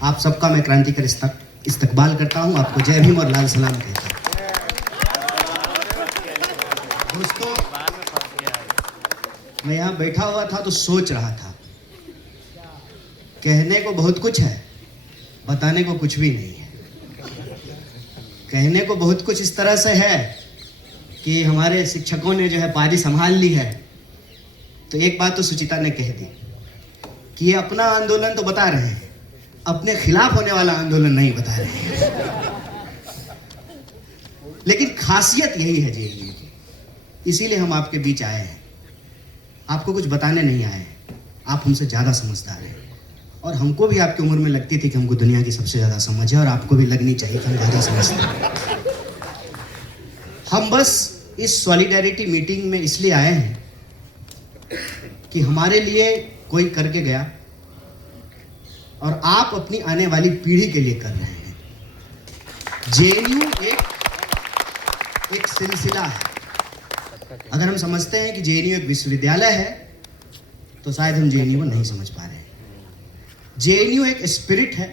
आप सबका मैं क्रांतिकारी इस्तकबाल करता हूं, आपको जय भीम और लाल सलाम कहता हूं। दोस्तों, मैं यहाँ बैठा हुआ था तो सोच रहा था, कहने को बहुत कुछ है, बताने को कुछ भी नहीं है। कहने को बहुत कुछ इस तरह से है कि हमारे शिक्षकों ने जो है पारी संभाल ली है। तो एक बात तो सुचिता ने कह दी कि ये अपना आंदोलन तो बता रहे हैं, अपने खिलाफ होने वाला आंदोलन नहीं बता रहे हैं। लेकिन खासियत यही है जेएनयू की, इसीलिए हम आपके बीच आए हैं। आपको कुछ बताने नहीं आए हैं, आप हमसे ज्यादा समझदार हैं। और हमको भी आपकी उम्र में लगती थी कि हमको दुनिया की सबसे ज्यादा समझ है, और आपको भी लगनी चाहिए कि हम ज्यादा समझते हैं। हम बस इस सॉलिडेरिटी मीटिंग में इसलिए आए हैं कि हमारे लिए कोई करके गया और आप अपनी आने वाली पीढ़ी के लिए कर रहे हैं। जेएनयू एक सिलसिला है। अगर हम समझते हैं कि जेएनयू एक विश्वविद्यालय है तो शायद हम जेएनयू को नहीं समझ पा रहे हैं। जेएनयू एक स्पिरिट है।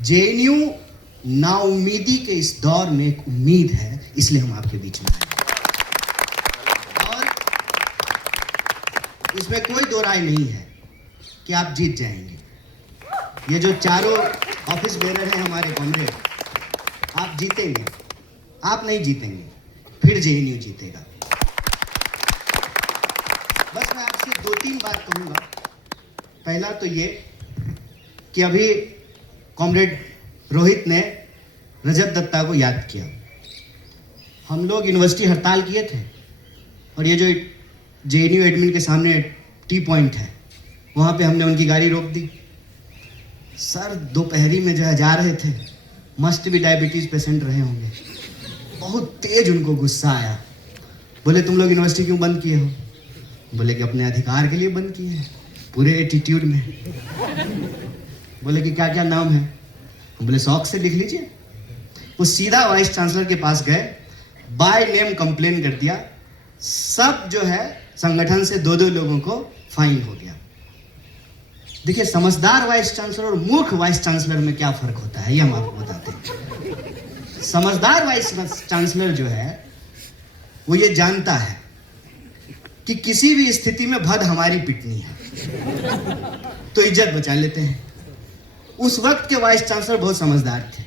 जेएनयू नाउम्मीदी के इस दौर में एक उम्मीद है, इसलिए हम आपके बीच में आए। और इसमें कोई दो राय नहीं है कि आप जीत जाएंगे। ये जो चारों ऑफिस बेरर हैं हमारे कॉमरेड, आप जीतेंगे। आप नहीं जीतेंगे, फिर जेएनयू जीतेगा। बस मैं आपसे 2-3 बात कहूंगा। पहला तो ये कि अभी कॉमरेड रोहित ने रजत दत्ता को याद किया। हम लोग यूनिवर्सिटी हड़ताल किए थे और ये जो जेएनयू एडमिन के सामने टी पॉइंट है, वहाँ पे हमने उनकी गाड़ी रोक दी। सर दोपहरी में जो है जा रहे थे, मस्ट भी डायबिटीज पेशेंट रहे होंगे। बहुत तेज उनको गुस्सा आया। बोले तुम लोग यूनिवर्सिटी क्यों बंद किए हो? बोले कि अपने अधिकार के लिए बंद किए हैं, पूरे एटीट्यूड में। बोले कि क्या क्या नाम है? बोले शौक से लिख लीजिए। वो सीधा वाइस चांसलर के पास गए, बाय नेम कंप्लेन कर दिया। सब जो है संगठन से 2-2 लोगों को फाइन हो गया। देखिए, समझदार वाइस चांसलर और मूर्ख वाइस चांसलर में क्या फर्क होता है, ये हम आपको बताते हैं। समझदार वाइस चांसलर जो है वो ये जानता है कि किसी भी स्थिति में भद हमारी पिटनी है, तो इज्जत बचा लेते हैं। उस वक्त के वाइस चांसलर बहुत समझदार थे।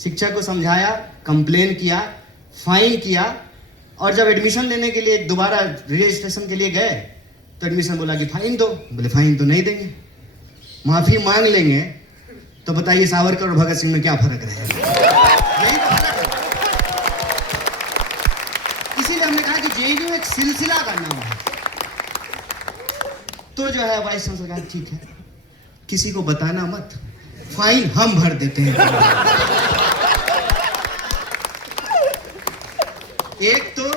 शिक्षक को समझाया, कंप्लेन किया, फाइन किया, और जब एडमिशन लेने के लिए दोबारा रजिस्ट्रेशन के लिए गए तो एडमिशन बोला कि फाइन दो। बोले फाइन तो नहीं देंगे, माफी मांग लेंगे। तो बताइए सावरकर और भगत सिंह में क्या फर्क रहेगा? यही तो फर्क है। इसीलिए हमने कहा कि जेएनयू एक सिलसिला का नाम है। तो जो है वाइस चांसलर कहा ठीक है, किसी को बताना मत, फाइन हम भर देते हैं। एक तो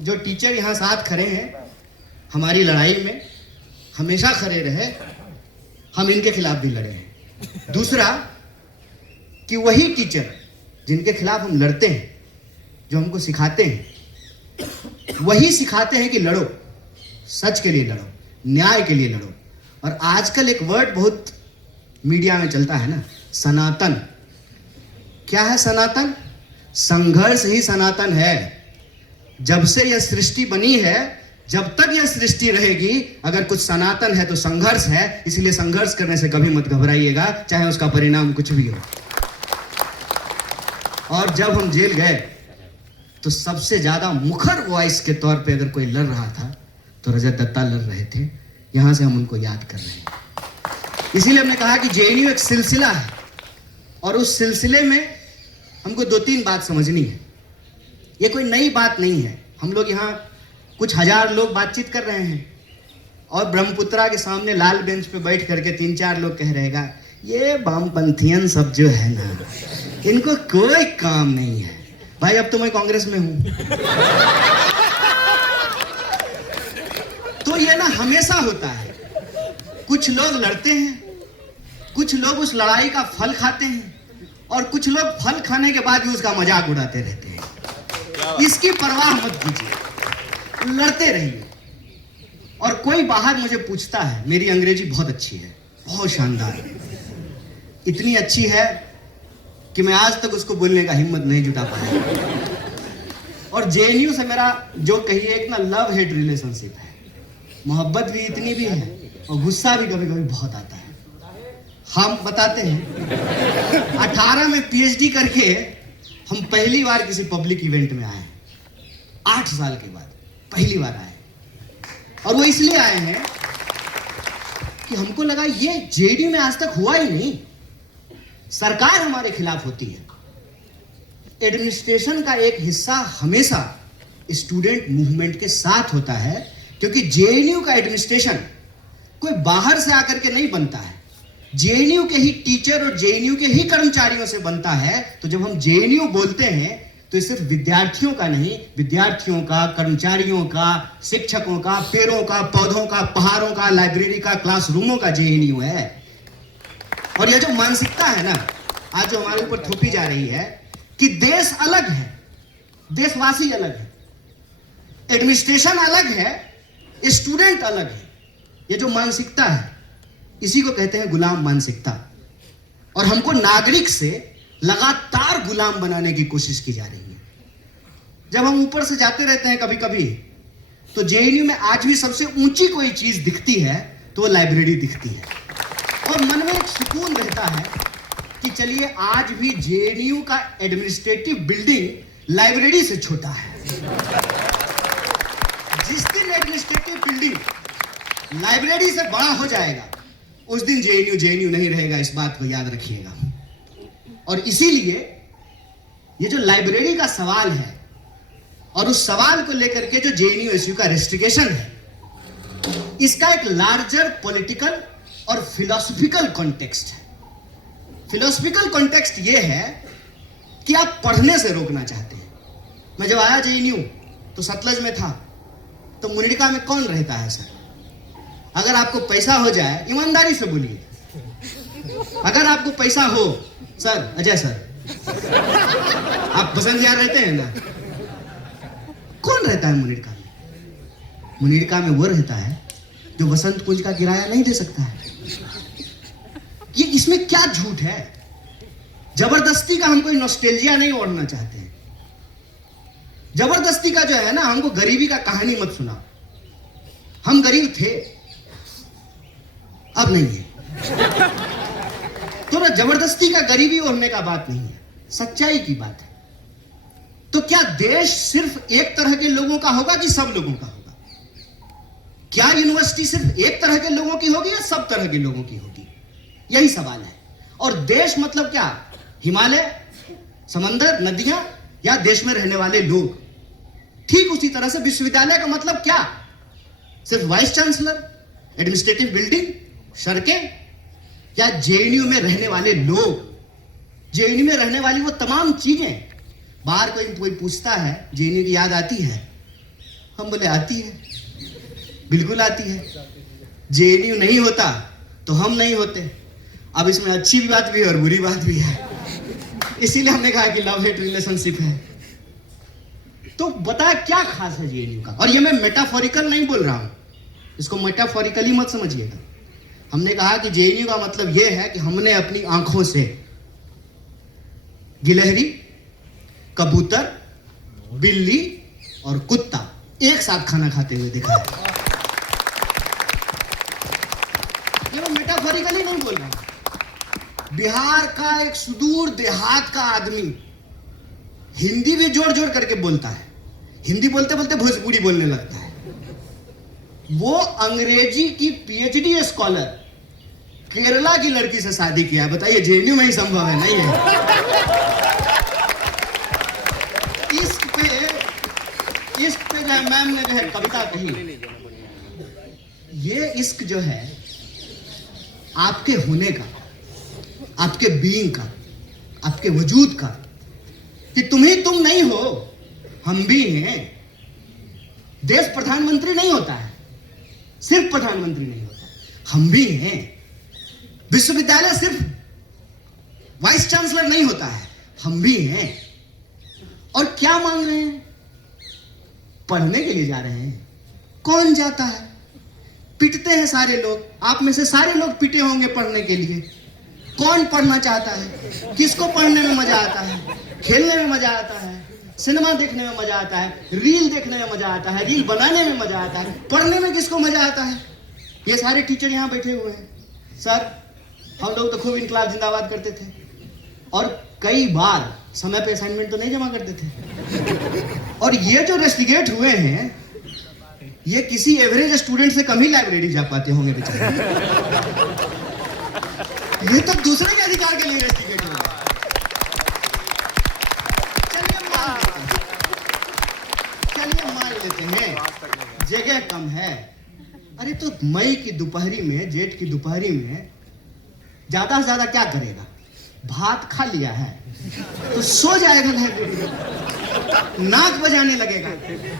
जो टीचर यहां साथ खड़े हैं, हमारी लड़ाई में हमेशा खड़े रहे, हम इनके खिलाफ भी लड़े हैं। दूसरा कि वही टीचर जिनके खिलाफ हम लड़ते हैं, जो हमको सिखाते हैं, वही सिखाते हैं कि लड़ो, सच के लिए लड़ो, न्याय के लिए लड़ो। और आजकल एक वर्ड बहुत मीडिया में चलता है ना, सनातन। क्या है सनातन? संघर्ष ही सनातन है। जब से यह सृष्टि बनी है, जब तक यह सृष्टि रहेगी, अगर कुछ सनातन है तो संघर्ष है। इसलिए संघर्ष करने से कभी मत घबराइएगा, चाहे उसका परिणाम कुछ भी हो। और जब हम जेल गए तो सबसे ज्यादा मुखर वॉइस के तौर पे अगर कोई लड़ रहा था तो रजत दत्ता लड़ रहे थे। यहां से हम उनको याद कर रहे हैं। इसीलिए हमने कहा कि जेएनयू एक सिलसिला है, और उस सिलसिले में हमको 2-3 बात समझनी है। ये कोई नई बात नहीं है। हम लोग यहाँ कुछ हजार लोग बातचीत कर रहे हैं, और ब्रह्मपुत्रा के सामने लाल बेंच पे बैठ करके 3-4 लोग कह रहेगा ये वामपंथियन सब जो है ना, इनको कोई काम नहीं है। भाई अब तो मैं कांग्रेस में हूं। तो ये ना हमेशा होता है, कुछ लोग लड़ते हैं, कुछ लोग उस लड़ाई का फल खाते हैं, और कुछ लोग फल खाने के बाद भी उसका मजाक उड़ाते रहते हैं। इसकी परवाह मत कीजिए, लड़ते रहिए। और कोई बाहर मुझे पूछता है, मेरी अंग्रेजी बहुत अच्छी है, बहुत शानदार है, इतनी अच्छी है कि मैं आज तक उसको बोलने का हिम्मत नहीं जुटा पाया। और जेएनयू से मेरा जो कहिए एक ना लव हेट रिलेशनशिप है, मोहब्बत भी इतनी भी है और गुस्सा भी कभी कभी बहुत आता है। हम बताते हैं 18 में पीएचडी करके हम पहली बार किसी पब्लिक इवेंट में आए, 8 साल के बाद पहली बार आए। और वो इसलिए आए हैं कि हमको लगा ये जेडीयू में आज तक हुआ ही नहीं, सरकार हमारे खिलाफ होती है। एडमिनिस्ट्रेशन का एक हिस्सा हमेशा स्टूडेंट मूवमेंट के साथ होता है, क्योंकि जेएनयू का एडमिनिस्ट्रेशन कोई बाहर से आकर के नहीं बनता है, जेएनयू के ही टीचर और जेएनयू के ही कर्मचारियों से बनता है। तो जब हम जेएनयू बोलते हैं तो ये सिर्फ विद्यार्थियों का नहीं, विद्यार्थियों का, कर्मचारियों का, शिक्षकों का, पेड़ों का, पौधों का, पहाड़ों का, लाइब्रेरी का, क्लासरूमों का जेएनयू है। और ये जो मानसिकता है ना आज जो हमारे ऊपर थोपी जा रही है कि देश अलग है, देशवासी अलग है, एडमिनिस्ट्रेशन अलग है, स्टूडेंट अलग है, ये जो मानसिकता है इसी को कहते हैं गुलाम मानसिकता। और हमको नागरिक से लगातार गुलाम बनाने की कोशिश की जा रही है। जब हम ऊपर से जाते रहते हैं कभी कभी तो जेएनयू में आज भी सबसे ऊंची कोई चीज दिखती है तो वो लाइब्रेरी दिखती है, और मन में एक सुकून रहता है कि चलिए आज भी जेएनयू का एडमिनिस्ट्रेटिव बिल्डिंग लाइब्रेरी से छोटा है। जिस दिन एडमिनिस्ट्रेटिव बिल्डिंग लाइब्रेरी से बड़ा हो जाएगा उस दिन जेएनयू नहीं रहेगा, इस बात को याद रखिएगा। और इसीलिए ये जो लाइब्रेरी का सवाल है और उस सवाल को लेकर के जो जेएनयू का रेस्ट्रिक्शन है, इसका एक लार्जर पॉलिटिकल और फिलोसफिकल कॉन्टेक्स्ट है। फिलोसफिकल कॉन्टेक्स्ट ये है कि आप पढ़ने से रोकना चाहते हैं। मैं जब आया जेएनयू तो सतलज में था, तो मुनिरका में कौन रहता है सर? अगर आपको पैसा हो जाए, ईमानदारी से बोलिए, अगर आपको पैसा हो, सर अजय सर आप बसंत विहार रहते हैं ना, कौन रहता है मुनिरका में? मुनिरका में वो रहता है जो वसंत कुंज का किराया नहीं दे सकता है। ये इसमें क्या झूठ है? जबरदस्ती का हम कोई नॉस्टैल्जिया नहीं ओढ़ना चाहते हैं। जबरदस्ती का जो है ना, हमको गरीबी का कहानी मत सुना। हम गरीब थे, अब नहीं है। तो ना जबरदस्ती का गरीबी ओढ़ने का बात नहीं है, सच्चाई की बात है। तो क्या देश सिर्फ एक तरह के लोगों का होगा कि सब लोगों का होगा? क्या यूनिवर्सिटी सिर्फ एक तरह के लोगों की होगी या सब तरह के लोगों की होगी? यही सवाल है। और देश मतलब क्या? हिमालय, समंदर, नदियां, या देश में रहने वाले लोग? ठीक उसी तरह से विश्वविद्यालय का मतलब क्या? सिर्फ वाइस चांसलर, एडमिनिस्ट्रेटिव बिल्डिंग, सड़कें, या जेएनयू में रहने वाले लोग, जेएनयू में रहने वाली वो तमाम चीजें? बाहर कोई पूछता है जेएनयू की याद आती है? हम बोले आती है, बिल्कुल आती है। जेएनयू नहीं होता तो हम नहीं होते। अब इसमें अच्छी भी बात भी है और बुरी बात भी है, इसीलिए हमने कहा कि लव हेट रिलेशनशिप है। तो बता क्या खास है जेएनयू का? और ये मैं मेटाफोरिकल नहीं बोल रहा हूं, इसको मेटाफोरिकली मत समझिएगा। हमने कहा कि जेएनयू का मतलब यह है कि हमने अपनी आंखों से गिलहरी, कबूतर, बिल्ली और कुत्ता एक साथ खाना खाते हुए देखा है। ये मैं मेटाफोरिकली नहीं बोल रहा। बिहार का एक सुदूर देहात का आदमी हिंदी भी जोड़ जोड़ करके बोलता है, हिंदी बोलते बोलते भोजपुरी बोलने लगता है। वो अंग्रेजी की पीएचडी स्कॉलर केरला की लड़की से शादी किया है। बताइए जेएनयू में ही संभव है? नहीं है। इश्क पे जो है मैम ने जो है कविता कही, ये इश्क जो है आपके होने का, आपके बीइंग का, आपके वजूद का, कि तुम ही तुम नहीं हो, हम भी हैं। देश प्रधानमंत्री नहीं होता है, सिर्फ प्रधानमंत्री नहीं होता, हम भी हैं। विश्वविद्यालय सिर्फ वाइस चांसलर नहीं होता है, हम भी हैं। और क्या मांग रहे हैं? पढ़ने के लिए जा रहे हैं। कौन जाता है? पिटते हैं सारे लोग, आप में से सारे लोग पिटे होंगे पढ़ने के लिए। कौन पढ़ना चाहता है, किसको पढ़ने में मजा आता है, खेलने में मजा आता है, सिनेमा देखने में मजा आता है, रील देखने में मजा आता है, रील बनाने में मजा आता है, पढ़ने में किसको मजा आता है? ये सारे टीचर यहाँ बैठे हुए हैं। सर हम लोग तो खूब इनकलाब जिंदाबाद करते थे और कई बार समय पे असाइनमेंट तो नहीं जमा करते थे। और ये जो रेस्टिगेट हुए हैं ये किसी एवरेज स्टूडेंट से कम ही लाइब्रेरी जा पाते होंगे बेचारे। ये तो दूसरे के अधिकार के लिए रेस्टिगेट हुए। चलिए मान लेते हैं जगह कम है। अरे तो मई की दोपहरी में, जेठ की दोपहरी में ज्यादा से ज्यादा क्या करेगा? भात खा लिया है तो सो जाएगा लाइब्रेरी में, नाक बजाने लगेगा,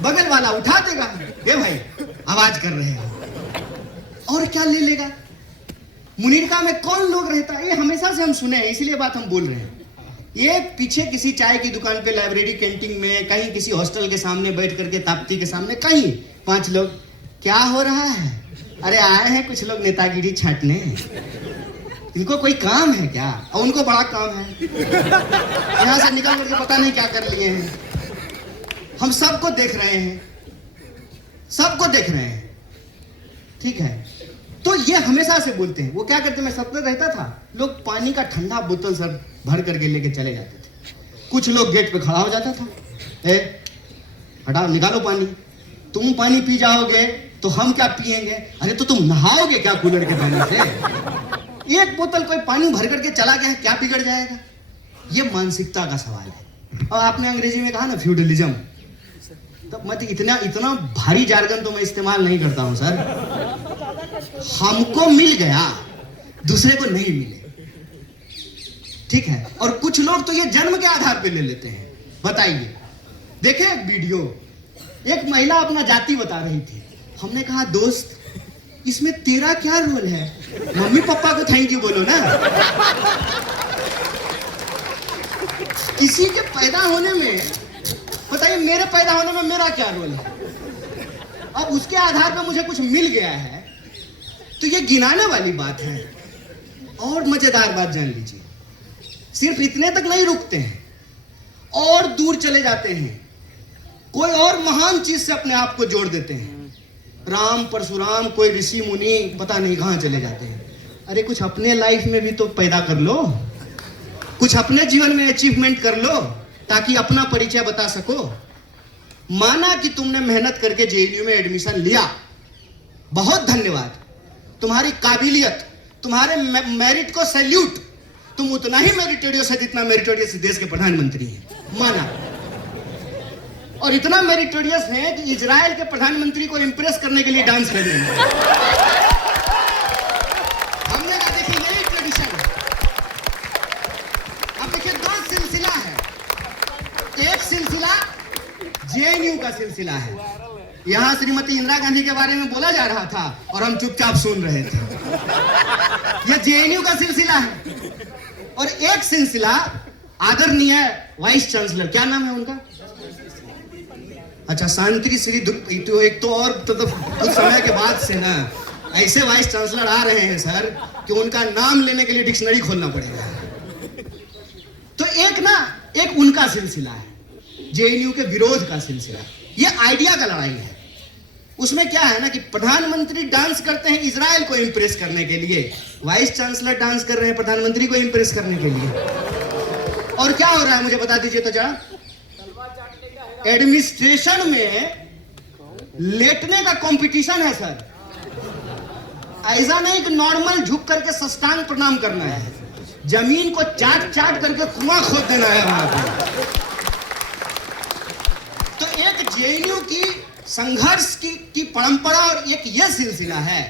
बगल वाला उठा देगा, ये भाई आवाज कर रहे हो, और क्या ले लेगा? मुनीरका में कौन लोग रहता है? ये हमेशा से हम सुने हैं, इसीलिए बात हम बोल रहे हैं। ये पीछे किसी चाय की दुकान पे, लाइब्रेरी कैंटीन में, कहीं किसी हॉस्टल के सामने बैठ करके, ताप्ती के सामने, कहीं 5 लोग, क्या हो रहा है? अरे आए हैं कुछ लोग नेतागिरी छांटने, इनको कोई काम है क्या? और उनको बड़ा काम है, यहां से निकल करके पता नहीं क्या कर लिए हैं। हम सबको देख रहे हैं, सबको देख रहे हैं, ठीक है? तो ये हमेशा से बोलते हैं। वो क्या करते, मैं सत्तर रहता था, लोग पानी का ठंडा बोतल सब भर करके लेके चले जाते थे। कुछ लोग गेट पे खड़ा हो जाता था, ए हटाओ, निकालो पानी, तुम पानी पी जाओगे तो हम क्या पिएंगे? अरे तो तुम नहाओगे क्या कूलर के पानी से? एक बोतल कोई पानी भर करके चला गया है, क्या बिगड़ जाएगा? ये मानसिकता का सवाल है। और आपने अंग्रेजी में कहा ना फ्यूडलिज्म, तो मत इतना भारी जार्गन तो मैं इस्तेमाल नहीं करता हूं सर। हमको मिल गया, दूसरे को नहीं मिले, ठीक है? और कुछ लोग तो ये जन्म के आधार पे ले लेते हैं। बताइए, देखे एक वीडियो, एक महिला अपना जाति बता रही थी। हमने कहा दोस्त इसमें तेरा क्या रोल है? मम्मी पापा को थैंक यू बोलो ना। किसी के पैदा होने में, बताइए मेरे पैदा होने में मेरा क्या रोल है? अब उसके आधार पर मुझे कुछ मिल गया है तो ये गिनाने वाली बात है। और मजेदार बात जान लीजिए, सिर्फ इतने तक नहीं रुकते हैं, और दूर चले जाते हैं, कोई और महान चीज से अपने आप को जोड़ देते हैं। राम परशुराम, कोई ऋषि मुनि, पता नहीं कहां चले जाते हैं। अरे कुछ अपने लाइफ में भी तो पैदा कर लो, कुछ अपने जीवन में अचीवमेंट कर लो ताकि अपना परिचय बता सको। माना कि तुमने मेहनत करके जेएनयू में एडमिशन लिया, बहुत धन्यवाद, तुम्हारी काबिलियत, तुम्हारे मेरिट को सैल्यूट। तुम उतना ही मेरिटोरियस है जितना मेरिटोरियस देश के प्रधानमंत्री हैं, माना। और इतना मेरिटोरियस है कि इजराइल के प्रधानमंत्री को इंप्रेस करने के लिए डांस कर रहे हैं। हमने कहा देखिए यही ट्रेडिशन है। अब देखिए दो सिलसिला है, एक सिलसिला जेएनयू का सिलसिला है। यहां श्रीमती इंदिरा गांधी के बारे में बोला जा रहा था और हम चुपचाप सुन रहे थे। यह जेएनयू का सिलसिला है। और एक सिलसिला आदरणीय वाइस चांसलर, क्या नाम है उनका? अच्छा, शांति श्री तो एक तो और तो कुछ समय के बाद से ना ऐसे वाइस चांसलर आ रहे हैं सर कि उनका नाम लेने के लिए डिक्शनरी खोलना पड़ेगा। तो एक उनका सिलसिला है, जेएनयू के विरोध का सिलसिला। ये आइडिया का लड़ाई है। उसमें क्या है ना कि प्रधानमंत्री डांस करते हैं इजराइल को इंप्रेस करने के लिए, वाइस चांसलर डांस कर रहे हैं प्रधानमंत्री को इंप्रेस करने के लिए। और क्या हो रहा है मुझे बता दीजिए तो जरा। एडमिनिस्ट्रेशन में लेटने का कंपटीशन है सर। ऐसा नहीं कि नॉर्मल झुक करके साष्टांग प्रणाम करना है, जमीन को चाट चाट करके कुआं खोद देना है वहां पर। तो एक जेएनयू की संघर्ष की परंपरा और एक ये सिलसिला है।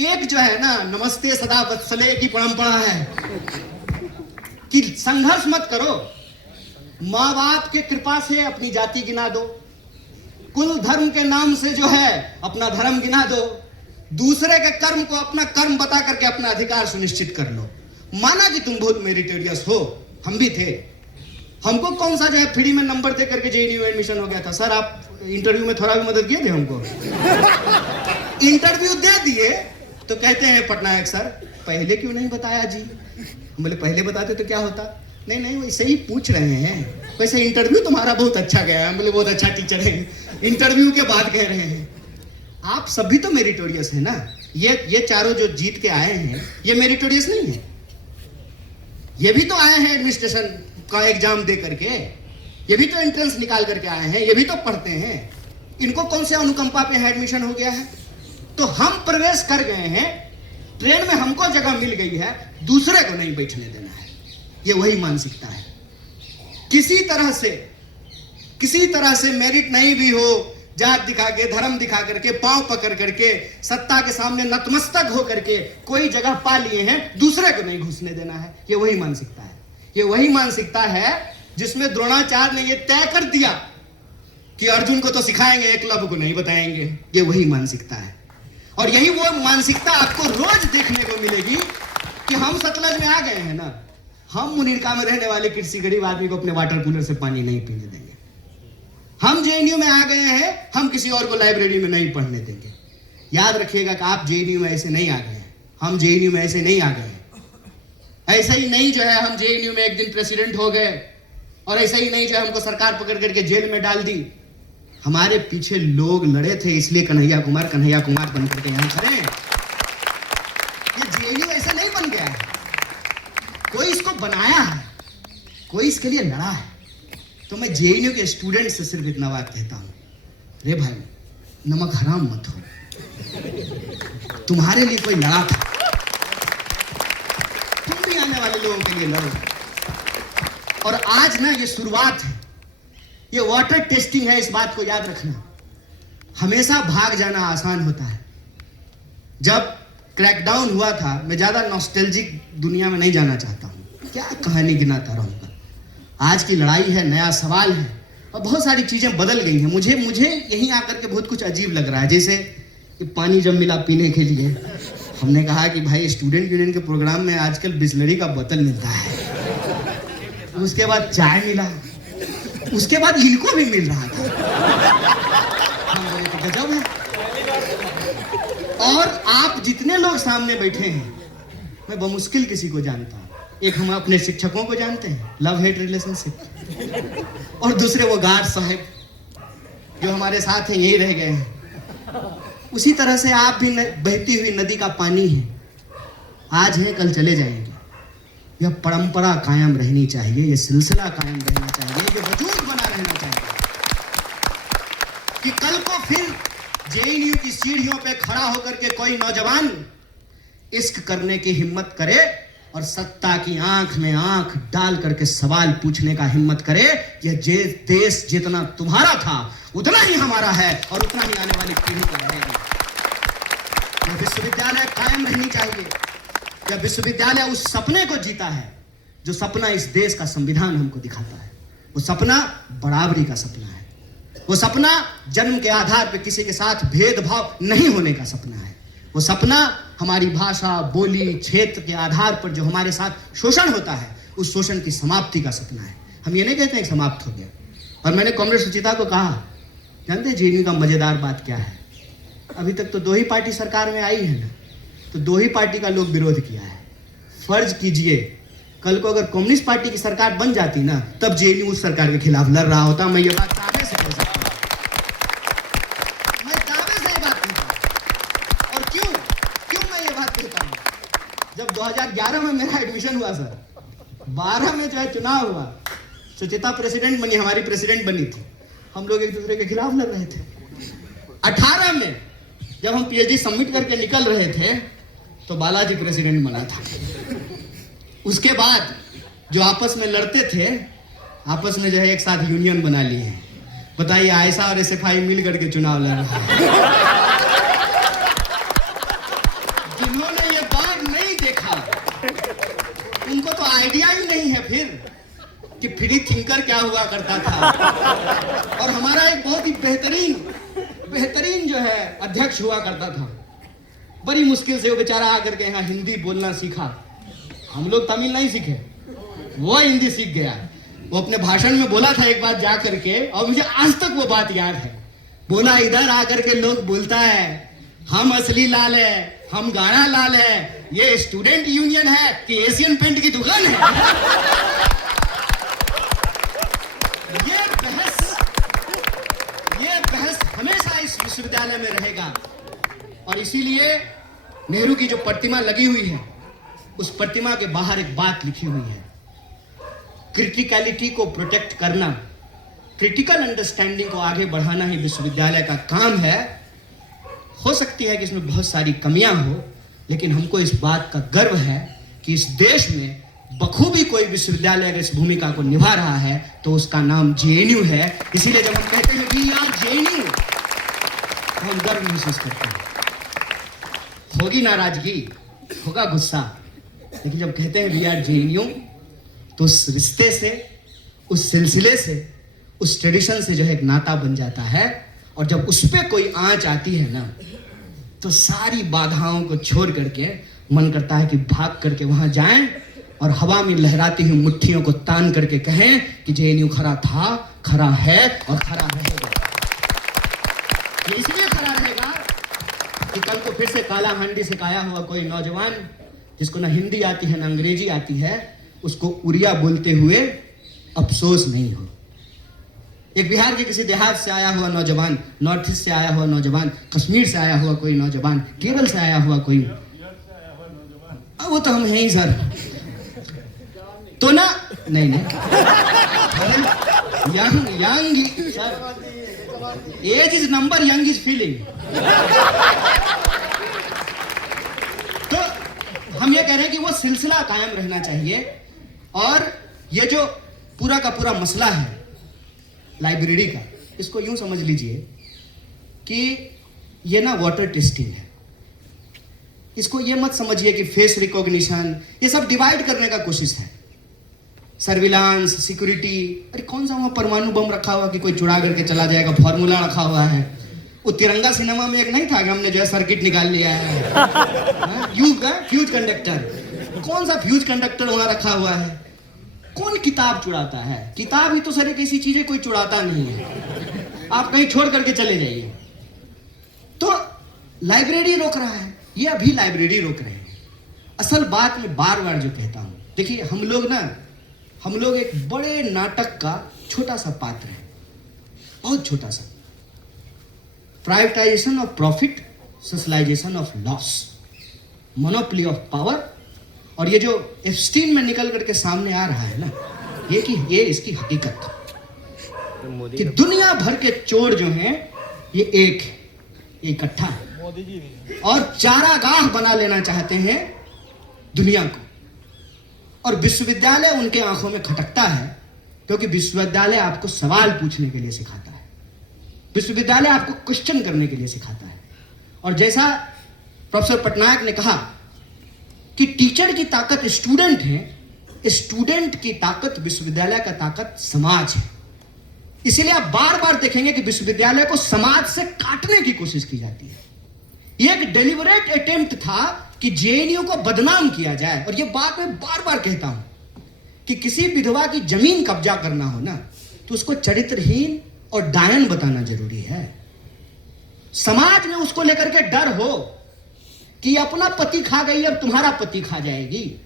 एक जो है ना नमस्ते सदा वत्सले की परंपरा है कि संघर्ष मत करो, माँ बाप के कृपा से अपनी जाति गिना दो, कुल धर्म के नाम से जो है अपना धर्म गिना दो, दूसरे के कर्म को अपना कर्म बता करके अपना अधिकार सुनिश्चित कर लो। माना कि तुम बहुत मेरिटोरियस हो, हम भी थे, हमको कौन सा जो है फ्री में नंबर दे करके जेएनयू में एडमिशन हो गया था। सर आप इंटरव्यू में थोड़ा भी मदद किए थे हमको। इंटरव्यू दे दिए तो कहते हैं पटनायक सर पहले क्यों नहीं बताया जी, हम बोले पहले बताते तो क्या होता? नहीं नहीं, वैसे ही पूछ रहे हैं, वैसे इंटरव्यू तुम्हारा बहुत अच्छा गया है। हम बोले बहुत अच्छा टीचर है, इंटरव्यू के बाद कह रहे हैं। आप सभी तो मेरिटोरियस है ना, ये चारों जो जीत के आए हैं ये मेरिटोरियस नहीं है? ये भी तो आए हैं एडमिनिस्ट्रेशन का एग्जाम दे करके, ये भी तो एंट्रेंस निकाल करके आए हैं, ये भी तो पढ़ते हैं। इनको कौन से अनुकंपा पे एडमिशन हो गया है? तो हम प्रवेश कर गए हैं, ट्रेन में हमको जगह मिल गई है, दूसरे को नहीं बैठने देना है। ये वही मानसिकता है। किसी तरह से मेरिट नहीं भी हो, जात दिखा के, धर्म दिखा करके, पांव पकड़ करके, सत्ता के सामने नतमस्तक हो करके कोई जगह पा लिए हैं, दूसरे को नहीं घुसने देना है। ये वही मानसिकता है। ये वही मानसिकता है जिसमें द्रोणाचार्य ने ये तय कर दिया कि अर्जुन को तो सिखाएंगे, एकलव्य को नहीं बताएंगे। ये वही मानसिकता है। और यही वो मानसिकता आपको रोज देखने को मिलेगी कि हम सतलज में आ गए हैं ना, हम मुनीरका में रहने वाले किसी गरीब आदमी को अपने वाटर कूलर से पानी नहीं पीने देंगे। हम जेएनयू में आ गए हैं, हम किसी और को लाइब्रेरी में नहीं पढ़ने देंगे। याद रखिएगा कि आप जेएनयू में ऐसे नहीं आ गए हैं, हम जेएनयू में ऐसे नहीं आ गए हैं। ऐसे ही नहीं जो है हम जेएनयू में एक दिन प्रेसिडेंट हो गए, और ऐसे ही नहीं जो हमको सरकार पकड़ करके जेल में डाल दी। हमारे पीछे लोग लड़े थे, इसलिए कन्हैया कुमार बन करके यहां खड़े हैं। ये जेएनयू ऐसे नहीं बन गया है, कोई इसको बनाया है, कोई इसके लिए लड़ा है। तो मैं जेएनयू के स्टूडेंट से सिर्फ इतना बात कहता हूं, रे भाई नमक हराम मत हो, तुम्हारे लिए कोई लड़ा था, तुम भी आने वाले लोगों के लिए लड़ो। और आज ना ये शुरुआत है, ये वाटर टेस्टिंग है, इस बात को याद रखना। हमेशा भाग जाना आसान होता है। जब क्रैकडाउन हुआ था, मैं ज्यादा नॉस्टैल्जिक दुनिया में नहीं जाना चाहता हूं, क्या कहानी गिनाता रहूंगा। आज की लड़ाई है, नया सवाल है, और बहुत सारी चीजें बदल गई हैं। मुझे यहीं आकर के बहुत कुछ अजीब लग रहा है। जैसे कि पानी जब मिला पीने के लिए, हमने कहा कि भाई स्टूडेंट यूनियन के प्रोग्राम में आजकल बिस्लरी का बोतल मिलता है, उसके बाद चाय मिला, उसके बाद इनको भी मिल रहा था। हम बोले तो गजब है। और आप जितने लोग सामने बैठे हैं, मैं बमुश्किल किसी को जानता हूं। एक हम अपने शिक्षकों को जानते हैं, लव हेट रिलेशनशिप, और दूसरे वो गार्ड साहब जो हमारे साथ हैं, यही रह गए हैं। उसी तरह से आप भी बहती हुई नदी का पानी है, आज है कल चले जाएंगे। यह परंपरा कायम रहनी चाहिए, यह सिलसिला कायम रहना चाहिए, यह वजूद बना रहना चाहिए कि कल को फिर जेएनयू की सीढ़ियों पे खड़ा होकर के कोई नौजवान इश्क करने की हिम्मत करे और सत्ता की आंख में आंख डाल करके सवाल पूछने का हिम्मत करे। यह देश जितना तुम्हारा था उतना ही हमारा है, और उतना ही आने वाली पीढ़ी का रहेगी। यह विश्वविद्यालय कायम रहनी चाहिए। यह विश्वविद्यालय उस सपने को जीता है जो सपना इस देश का संविधान हमको दिखाता है। वो सपना बराबरी का सपना है, वो सपना जन्म के आधार पर किसी के साथ भेदभाव नहीं होने का सपना है। वो सपना हमारी भाषा, बोली, क्षेत्र के आधार पर जो हमारे साथ शोषण होता है, उस शोषण की समाप्ति का सपना है। हम ये नहीं कहते हैं कि समाप्त हो गया। और मैंने कॉमरेड सुचिता को कहा, जानते हैं जेएनयू का मजेदार बात क्या है? अभी तक तो 2 ही पार्टी सरकार में आई है ना, तो 2 ही पार्टी का लोग विरोध किया है। फर्ज कीजिए कल को अगर कम्युनिस्ट पार्टी की सरकार बन जाती ना, तब जेएनयू उस सरकार के खिलाफ लड़ रहा होता। मैं ये बात दावे से कह सकता हूं, मैं दावे से ये बात कहता हूं। और क्यों मैं ये बात कहता हूं? जब 2011 में मेरा एडमिशन हुआ सर, 12 में जो है चुनाव हुआ, सुचिता प्रेसिडेंट बनी, हमारी प्रेसिडेंट बनी थी, हम लोग एक दूसरे के खिलाफ लड़ रहे थे। 18 में जब हम पीएचडी सबमिट करके निकल रहे थे, तो बालाजी प्रेसिडेंट बना था। उसके बाद जो आपस में लड़ते थे, आपस में जो है एक साथ यूनियन बना लिए हैं। बताइए, आयशा और एसएफआई मिल करके चुनाव लड़ रहा है। जिन्होंने ये बात नहीं देखा, उनको तो आइडिया ही नहीं है फिर कि फ्री थिंकर क्या हुआ करता था। और हमारा एक बहुत ही बेहतरीन जो है अध्यक्ष हुआ करता था। बड़ी मुश्किल से वो बेचारा आकर के यहाँ हिंदी बोलना सीखा। हम लोग तमिल नहीं सीखे, वो हिंदी सीख गया। वो अपने भाषण में बोला था एक बात जा करके, और मुझे आज तक वो बात याद है। बोला, इधर आकर के लोग बोलता है हम असली लाल है, हम गाना लाल है, ये स्टूडेंट यूनियन है कि एशियन पेंट की दुकान है? ये बहस हमेशा इस विश्वविद्यालय में रहेगा। और इसीलिए नेहरू की जो प्रतिमा लगी हुई है, उस प्रतिमा के बाहर एक बात लिखी हुई है, क्रिटिकलिटी को प्रोटेक्ट करना, क्रिटिकल अंडरस्टैंडिंग को आगे बढ़ाना ही विश्वविद्यालय का काम है। हो सकती है कि इसमें बहुत सारी कमियां हो, लेकिन हमको इस बात का गर्व है कि इस देश में बखूबी कोई विश्वविद्यालय अगर इस भूमिका को निभा रहा है तो उसका नाम जेएनयू है। इसीलिए जब हम कहते हैं कि आप जेएनयू, तो हम गर्व महसूस करते हैं। होगी नाराजगी, होगा गुस्सा, लेकिन जब कहते हैं वी आर जेएनयू, तो उस रिश्ते से, उस सिलसिले से, उस ट्रेडिशन से जो है एक नाता बन जाता है। और जब उस पर कोई आंच आती है ना, तो सारी बाधाओं को छोड़ करके मन करता है कि भाग करके वहां जाएं और हवा में लहराती हुई मुट्ठियों को तान करके कहें कि जेएनयू खरा था, खरा है और खरा रहेगा। ये इसलिए खरा रहेगा कि कल को फिर से काला हांडी सिखाया हुआ कोई नौजवान जिसको ना हिंदी आती है ना अंग्रेजी आती है, उसको उड़िया बोलते हुए अफसोस नहीं हो। एक बिहार के किसी देहात से आया हुआ नौजवान, नॉर्थ ईस्ट से आया हुआ नौजवान, कश्मीर से आया हुआ कोई नौजवान, केरल से आया हुआ कोई, अब वो तो हम हैं ही सर, तो ना नहीं young sir, age is number, young is feeling. तो हम ये कह रहे हैं कि वो सिलसिला कायम रहना चाहिए। और ये जो पूरा का पूरा मसला है लाइब्रेरी का, इसको यूं समझ लीजिए कि ये ना वाटर टेस्टिंग है। इसको ये मत समझिए कि फेस रिकॉग्निशन, ये सब डिवाइड करने का कोशिश है। सर्विलांस, सिक्योरिटी, अरे कौन सा वहां परमाणु बम रखा हुआ कि कोई चुरा करके चला जाएगा, फॉर्मूला रखा हुआ है। वो तिरंगा सिनेमा में एक नहीं था कि हमने जो है सर्किट निकाल लिया है, फ्यूज कंडक्टर, कौन सा फ्यूज कंडक्टर वहां रखा हुआ है? कौन किताब चुराता है? किताब ही तो सर एक ऐसी चीज है, कोई चुराता नहीं है, आप कहीं छोड़ करके चले जाइए। तो लाइब्रेरी रोक रहा है, ये अभी लाइब्रेरी रोक रहे हैं। असल बात मैं बार बार जो कहता हूं, देखिए हम लोग एक बड़े नाटक का छोटा सा पात्र है, बहुत छोटा सा। Privatisation of profit, socialisation of loss, monopoly of power. और ये जो एप्स्टीन में निकल करके सामने आ रहा है ना, ये इसकी हकीकत कि दुनिया भर के चोर जो हैं ये एक है, ये इकट्ठा है और चारागाह बना लेना चाहते हैं दुनिया को। और विश्वविद्यालय उनके आंखों में खटकता है, क्योंकि विश्वविद्यालय आपको सवाल पूछने के लिए सिखाता है, विश्वविद्यालय आपको क्वेश्चन करने के लिए सिखाता है। और जैसा प्रोफेसर पटनायक ने कहा कि टीचर की ताकत स्टूडेंट है, स्टूडेंट की ताकत विश्वविद्यालय का ताकत समाज है। इसीलिए आप बार बार देखेंगे कि विश्वविद्यालय को समाज से काटने की कोशिश की जाती है। यह एक डेलिबरेट अटेम्प्ट था कि जेएनयू को बदनाम किया जाए। और यह बात मैं बार बार कहता हूं कि किसी विधवा की जमीन कब्जा करना हो ना, तो उसको चरित्रहीन और डायन बताना जरूरी है। समाज में उसको लेकर के डर हो कि अपना पति खा गई, अब तुम्हारा पति खा जाएगी।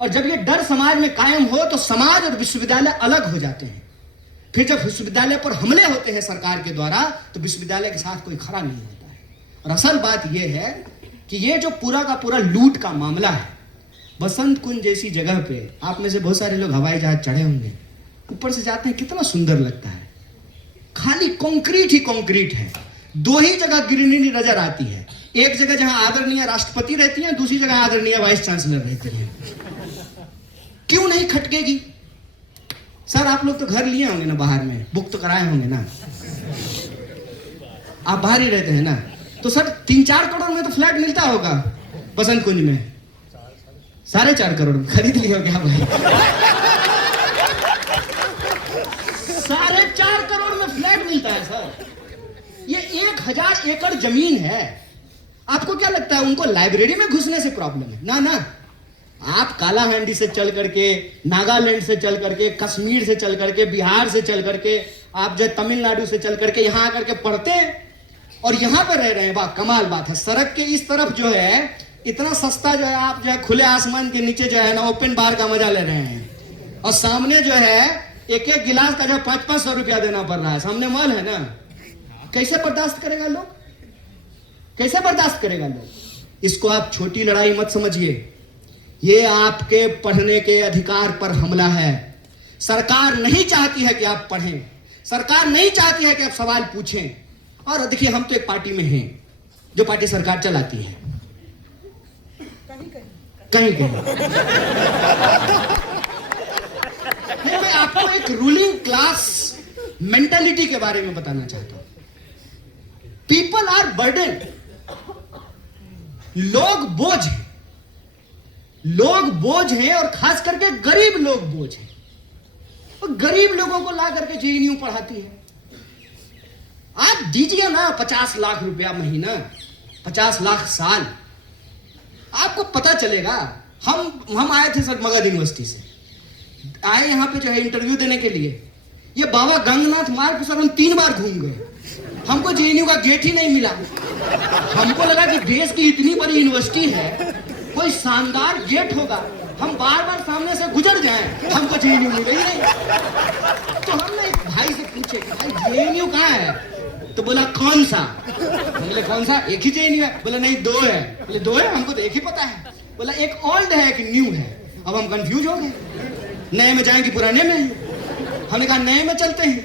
और जब ये डर समाज में कायम हो तो समाज और विश्वविद्यालय अलग हो जाते हैं। फिर जब विश्वविद्यालय पर हमले होते हैं सरकार के द्वारा, तो विश्वविद्यालय के साथ कोई खड़ा नहीं होता है। और असल बात यह है कि ये जो पूरा का पूरा लूट का मामला है, बसंत कुंज जैसी जगह पे, आप में से बहुत सारे लोग हवाई जहाज चढ़े होंगे, ऊपर से जाते हैं कितना सुंदर लगता है। खाली कंक्रीट ही कंक्रीट है। दो ही जगह ग्रीनरी नजर आती है, एक जगह जहां आदरणीय राष्ट्रपति रहती है, दूसरी जगह आदरणीय वाइस चांसलर रहते हैं। क्यों नहीं खटकेगी? सर आप लोग तो घर लिए होंगे ना, बाहर में बुक तो कराए होंगे ना, आप बाहर ही रहते हैं ना, तो सर 3-4 करोड़ में तो फ्लैट मिलता होगा बसंत कुंज में। 4.5 करोड़ में खरीद लिया क्या भाई? 4.5 करोड़ में फ्लैट मिलता है सर। ये 1000 एकड़ जमीन है। आपको क्या लगता है उनको लाइब्रेरी में घुसने से प्रॉब्लम है? ना ना, आप कालाहांडी से चल करके, नागालैंड से चल करके, कश्मीर से चल करके, बिहार से चल करके, आप जो तमिलनाडु से चल करके यहां आकर के पढ़ते हैं और यहां पर रह रहे हैं। वाह कमाल बात है। सड़क के इस तरफ जो है इतना सस्ता जो है, आप जो है खुले आसमान के नीचे जो है ना ओपन बार का मजा ले रहे हैं, और सामने जो है एक एक गिलास का जो 500-500 रुपया देना पड़ रहा है। सामने मॉल है ना, कैसे बर्दाश्त करेगा लोग, कैसे बर्दाश्त करेगा लोग। इसको आप छोटी लड़ाई मत समझिए, ये आपके पढ़ने के अधिकार पर हमला है। सरकार नहीं चाहती है कि आप पढ़ें, सरकार नहीं चाहती है कि आप सवाल पूछें। और देखिए, हम तो एक पार्टी में हैं जो पार्टी सरकार चलाती है, कहीं कहीं नहीं। मैं आपको एक रूलिंग क्लास मेंटालिटी के बारे में बताना चाहता हूं। पीपल आर बर्डन, लोग बोझ हैं, लोग बोझ हैं, और खास करके गरीब लोग बोझ हैं। और गरीब लोगों को ला करके जेएनयू पढ़ाती है। आप दीजिए ना 50 लाख रुपया महीना, 50 लाख साल, आपको पता चलेगा। हम आए थे सर मगध यूनिवर्सिटी से, आए यहाँ पे जो है इंटरव्यू देने के लिए। ये बाबा गंगनाथ मार्ग सर हम 3 बार घूम गए, हमको जेएनयू का गेट ही नहीं मिला। हमको लगा कि देश की इतनी बड़ी यूनिवर्सिटी है, कोई शानदार गेट होगा, हम बार बार सामने से गुजर जाएं, हमको जेएनयू मिले ही नहीं। तो हमने एक भाई से पूछे कि भाई जेएनयू कहाँ है, तो बोला कौन सा। बोले कौन सा, एक ही जेएनयू है। बोला नहीं 2 है। बोले 2 है, हमको तो एक ही पता है। बोला एक ओल्ड है एक न्यू है। अब हम कंफ्यूज हो गए, नए में जाएं कि पुराने में। हमने कहा नए में चलते हैं।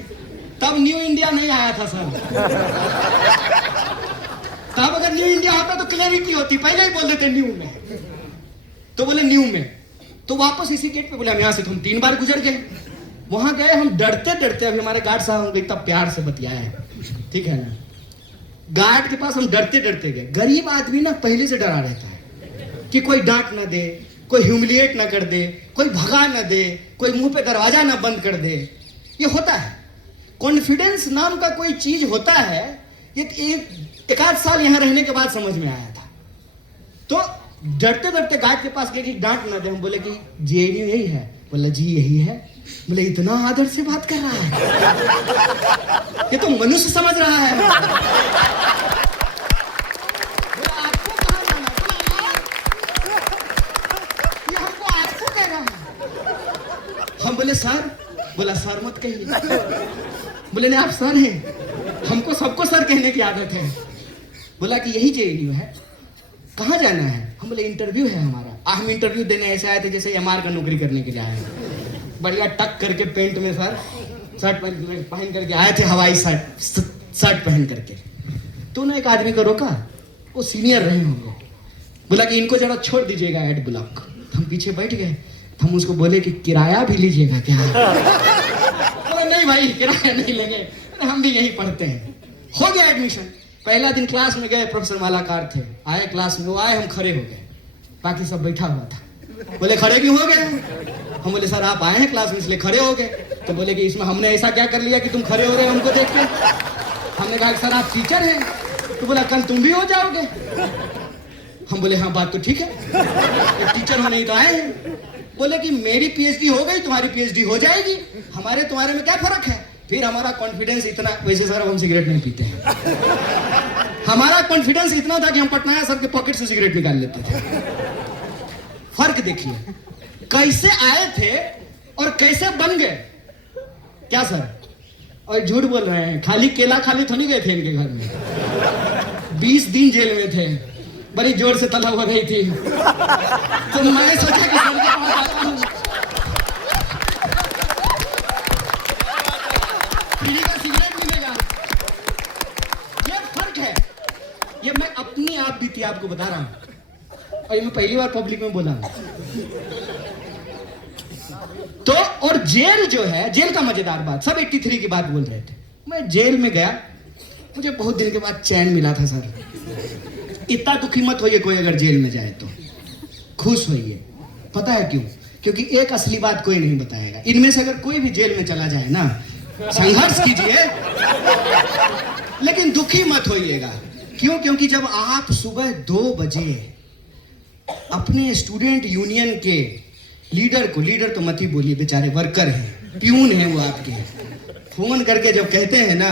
तब न्यू इंडिया नहीं आया था सर। तब अगर न्यू इंडिया होता तो क्लैरिटी होती, पहले ही बोल देते न्यू में। तो बोले न्यू में, तो वापस इसी गेट पे बोले हम यहां से, तो हम 3 बार गुजर गए। वहां गए हम डरते डरते, अभी हमारे गार्ड साहब हमको इतना प्यार से बतियाए, ठीक है ना। गार्ड के पास हम डरते डरते गए। गरीब आदमी ना पहले से डरा रहता है कि कोई डांट ना दे, कोई ह्यूमिलिएट ना कर दे, कोई भगा ना दे, कोई मुंह पे दरवाजा ना बंद कर दे। ये होता है, कॉन्फिडेंस नाम का कोई चीज होता है। ये एक आध साल यहाँ रहने के बाद समझ में आया था। तो डरते डरते गार्ड के पास गए कि डांट ना दे। हम बोले कि जेएनयू यही है। बोला जी यही है। बोले इतना आदर से बात कर रहा है, ये तो मनुष्य समझ रहा है। बोला आपको कहाँ जाना है? ये हमको आपको कह रहा है। हम बोले सर। बोला सर मत कहिए। बोले नहीं आप सर हैं, हमको सबको सर कहने की आदत है। बोला कि यही जेएनयू है, कहाँ जाना है? हम बोले इंटरव्यू है हमारा। हम इंटरव्यू देने ऐसे आए थे जैसे एमआर का नौकरी करने के लिए आए हैं। बढ़िया टक करके पेंट में सर शर्ट पहन करके आए थे, हवाई शर्ट पहन करके। तो उन्होंने एक आदमी को रोका, वो सीनियर रहे होंगे। बोला कि इनको जरा छोड़ दीजिएगा एड ब्लॉक। हम पीछे बैठ गए। हम उसको बोले कि किराया भी लीजिएगा क्या? बोले नहीं भाई किराया नहीं लेंगे, हम भी यहीं पढ़ते हैं। हो गया एडमिशन। पहला दिन क्लास में गए, प्रोफेसर मालाकार थे, आए क्लास में, वो आए, हम खड़े हो गए, बाकी सब बैठा हुआ था। बोले खड़े क्यों हो गए? हम बोले सर आप आए हैं क्लास में इसलिए खड़े हो गए। तो बोले कि इसमें हमने ऐसा क्या कर लिया कि तुम खड़े हो रहे हो हमको देख के? हमने कहा सर आप टीचर हैं। तो बोला कल तुम भी हो जाओगे। हम बोले हाँ बात तो ठीक है, एक टीचर होने ही तो आए हैं। बोले कि मेरी पीएचडी हो गई, तुम्हारी पीएचडी हो जाएगी, हमारे तुम्हारे में क्या फर्क है? फिर हमारा कॉन्फिडेंस इतना, वैसे सर हम सिगरेट नहीं पीते हैं, हमारा कॉन्फिडेंस इतना था कि हम पटनाया सर के पॉकेट से सिगरेट निकाल लेते थे। फर्क देखिए कैसे आए थे और कैसे बन गए। क्या सर? और झूठ बोल रहे हैं, खाली केला खाली तो नहीं गए थे इनके घर में, 20 दिन जेल में थे, बड़ी जोर से तलब हो गई थी। तो मैंने सोचा कि सर के पास आता हूं, पीढ़ी का सिगरेट मिलेगा। ये फर्क है, ये मैं अपनी आप बीती आपको बता रहा हूं, और ये मैं पहली बार पब्लिक में बोला। तो और जेल जो है, जेल का मजेदार बात, सब 83 की बात बोल रहे थे। मैं जेल में गया, मुझे बहुत दिन के बाद चैन मिला था सर। इतना दुखी मत होइए कोई अगर जेल में जाए तो, खुश होइए। पता है क्यों? क्योंकि एक असली बात कोई नहीं बताएगा। इनमें से अगर कोई भी जेल में चला जाए ना, संघर्ष कीजिए लेकिन दुखी मत होइएगा। क्यों? क्योंकि जब आप सुबह 2 बजे अपने स्टूडेंट यूनियन के लीडर को, लीडर तो मत ही बोलिए, बेचारे वर्कर हैं, प्यून हैं वो आपके, फोन करके जब कहते हैं ना